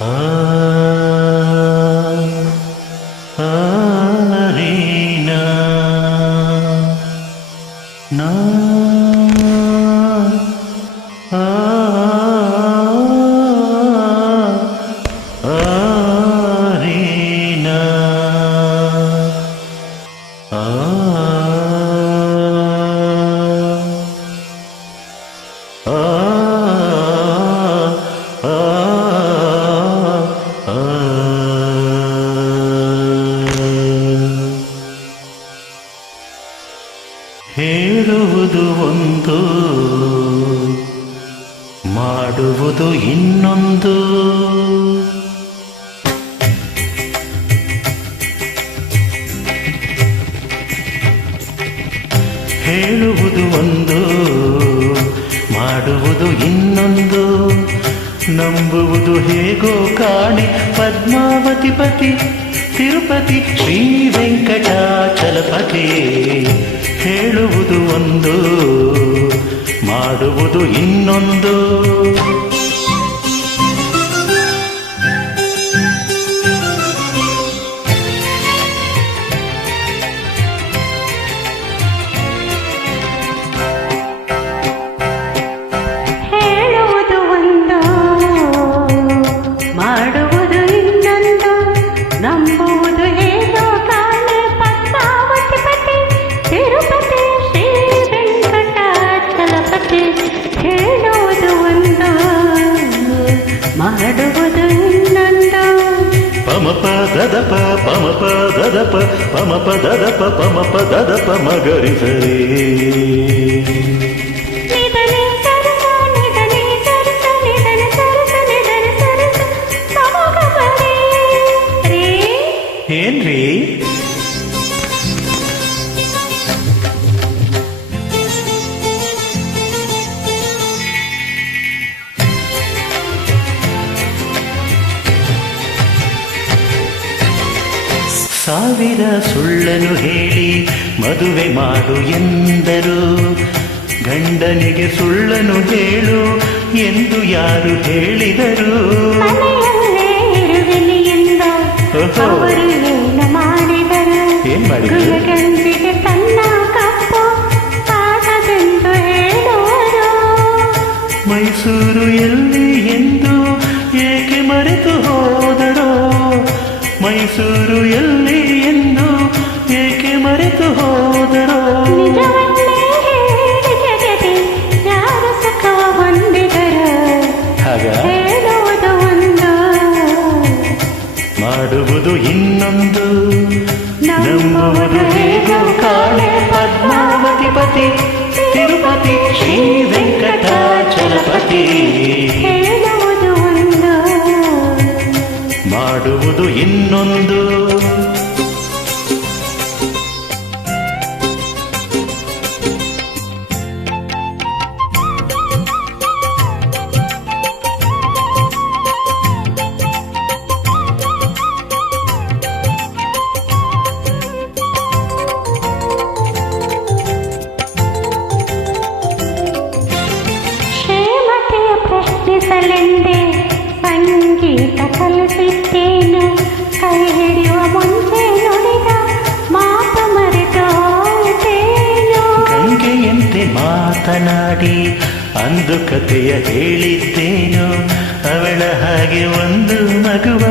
ಆ ಆ ರೀನಾ ನಾ ಆ ಆ ರೀನಾ ಆ ಹೇಳುವುದು ಒಂದು ಮಾಡುವುದು ಇನ್ನೊಂದು. ಹೇಳುವುದು ಒಂದು ಮಾಡುವುದು ಇನ್ನೊಂದು. ನಂಬುವುದು ಹೇಗೋ ಕಾಣೆ ಪದ್ಮಾವತಿ ಪತಿ ತಿರುಪತಿ ಶ್ರೀ ವೆಂಕಟಾಚಲಪತಿ. ಹೇಳುವುದು ಒಂದು ಮಾಡುವುದು ಇನ್ನೊಂದು. ಹೇಳುವುದು ಒಂದು ಮಾಡುವುದು ಇನ್ನೊಂದು. ನಂಬುವುದು ಹೇಗೋ ಕಾಣೆ ಪದ್ಮಾವತಿ ಪತಿ ತಿರುಪತಿ ಶ್ರೀ ವೆಂಕಟಾಚಲಪತಿ. ಹೇಳುವುದು ಒಂದು ಮಾಡುವುದು ಇನ್ನೊಂದು. ಪಮಪ ದದಪ ಪಮಪ ದದಪ ಪಮಪ ದದಪ ಪಮಪ ದದಪ ಮಗರಿ ಸರಿ. ನಿಧನಿ ಸರಸ ನಿಧನಿ ಸರಸ ನಿಧನಿ ಸರಸ ನಿಧನಿ ಸರಸ ಸಮಗ ಬರೆ ರೇ. ಏನ್ರಿ ಸಾವಿರ ಸುಳ್ಳನು ಹೇಳಿ ಮದುವೆ ಮಾಡು ಎಂದರು. ಗಂಡನಿಗೆ ಸುಳ್ಳನು ಹೇಳು ಎಂದು ಯಾರು ಹೇಳಿದರು? ಮನೆಯಲ್ಲೇ ಇರುವೆನು ಎಂದ ಅವರು ಏನು ಮಾಡಿದರು? ಏನ್ ಮಾಡಿದ್ರು? ಗುರುಗಂಜಿಗೆ ತನ್ನ ಕಪ್ಪು ಪಾಠವೆಂದು ಹೇಳುವರು. ಮೈಸೂರು ಎಲ್ಲಿ ಎಂದು ಏಕೆ ಮರೆತು ಹೋದರೋ? ಮೈಸೂರು ಎಲ್ಲಿ ಎಂದು ಏಕೆ ಮರೆತು ಹೋದರೋ? ನಿಜವನ್ನೇ ಹೇಳಿ ಜಗದೆ ಯಾರು ಸುಖವ ಹೊಂದಿದರು? ಹಾಗ ಹೇಳುವುದು ಒಂದು ಮಾಡುವುದು ಇನ್ನೊಂದು. ನಂಬುವುದು ಹೇಗೋ ಕಾಣೆ ಪದ್ಮಾವತಿ ಪತಿ ತಿರುಪತಿ ಶ್ರೀ ವೆಂಕಟಾಚಲಪತಿ. ಹೇಳುವುದು ಒಂದು ಮಾಡುವುದು ಇನ್ನೊಂದು. ಶ್ರೀಮತಿಯ ಪ್ರಶ್ನಿಸಲೆಂದೇ ಸಂಗೀತ ಕಲಿಸಿದ್ದೇನು. ಕೈ ಹಿಡಿಯುವ ಮುಂಚೆ ನುಡಿದ ಮಾತು ಮರೆತು ಹೋಯಿತೇನು? ಗಂಗೆಯಂತೆ ಮಾತನಾಡಿ ಅಂದು ಕಥೆಯ ಹೇಳಿದ್ದೇನು. ಅವಳ ಹಾಗೆ ಒಂದು ಮಗುವ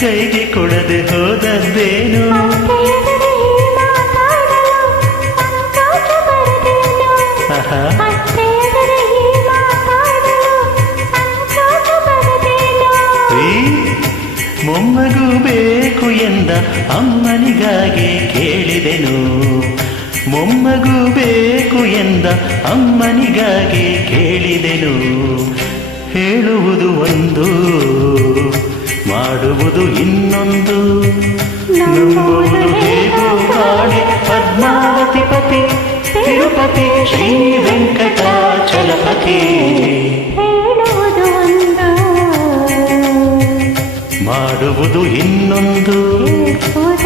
ಕೈಗೆ ಕೊಡದೆ ಹೋದದ್ದೇನು? ಮತ್ತೆ ಎದುರು ಈ ಮಾತಾಡಲು ಸಂಕೋಚ ಬರದೇನು? ಆಹಾ, ಮತ್ತೆ ಎದುರು ಈ ಮಾತಾಡಲು ಸಂಕೋಚ ಬರದೇನು? ಈ ಮೊಮ್ಮಗು ಬೇಕು ಎಂದ ಅಮ್ಮನಿಗಾಗಿ ಕೇಳಿದೆನು. ಮೊಮ್ಮಗು ಬೇಕು ಎಂದ ಅಮ್ಮನಿಗಾಗಿ ಕೇಳಿದೆನು. ಹೇಳುವುದು ಒಂದು ಮಾಡುವುದು ಇನ್ನೊಂದು. ನಂಬುವುದು ಹೇಗೋ ಕಾಣೆ ಪದ್ಮಾವತಿ ಪತಿ ತಿರುಪತಿ ಶ್ರೀ ವೆಂಕಟಾಚಲಪತಿ. ಹೇಳುವುದು ಒಂದು ಮಾಡುವುದು ಇನ್ನೊಂದು. ಹೇಳುವುದು